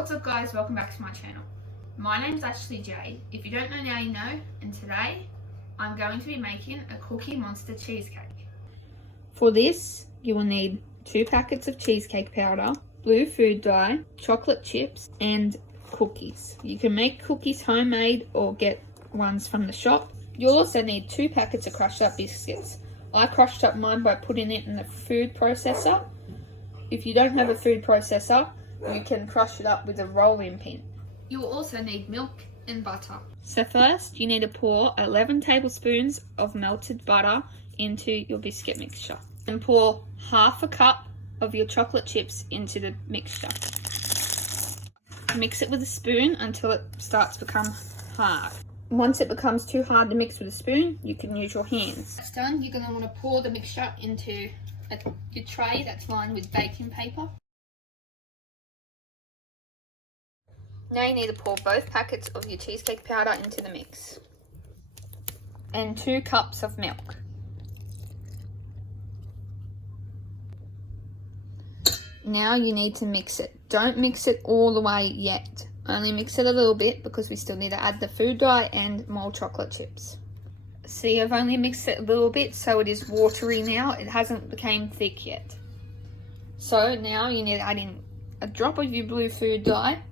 What's up guys, welcome back to my channel. My name's Ashley J. If you don't know now you know, and today I'm going to be making a Cookie Monster cheesecake. For this you will need 2 packets of cheesecake powder, blue food dye, chocolate chips and cookies. You can make cookies homemade or get ones from the shop. You'll also need 2 packets of crushed up biscuits. I crushed up mine by putting it in the food processor. If you don't have a food processor, you can crush it up with a rolling pin. You will also need milk and butter. So first, you need to pour 11 tablespoons of melted butter into your biscuit mixture. And pour half a cup of your chocolate chips into the mixture. Mix it with a spoon until it starts to become hard. Once it becomes too hard to mix with a spoon, you can use your hands. That's done, you're going to want to pour the mixture into your tray that's lined with baking paper. Now you need to pour both packets of your cheesecake powder into the mix. And 2 cups of milk. Now you need to mix it. Don't mix it all the way yet. Only mix it a little bit because we still need to add the food dye and more chocolate chips. See, I've only mixed it a little bit, so it is watery now. It hasn't become thick yet. So now you need to add in a drop of your blue food dye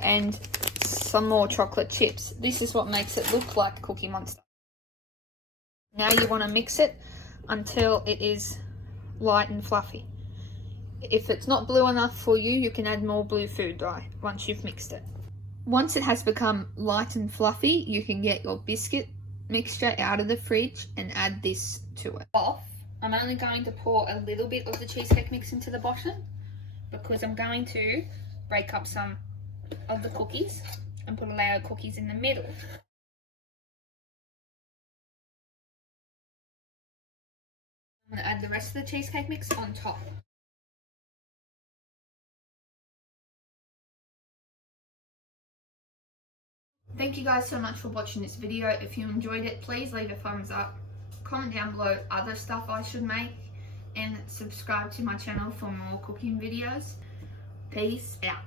and some more chocolate chips. This is what makes it look like Cookie Monster. Now you want to mix it until it is light and fluffy. If it's not blue enough for you, you can add more blue food dye once you've mixed it. Once it has become light and fluffy, you can get your biscuit mixture out of the fridge and add this to it. I'm only going to pour a little bit of the cheesecake mix into the bottom because I'm going to break up some of the cookies and put a layer of cookies in the middle. I'm going to add the rest of the cheesecake mix on top. Thank you guys so much for watching this video. If you enjoyed it, please leave a thumbs up, comment down below other stuff I should make, and subscribe to my channel for more cooking videos. Peace out.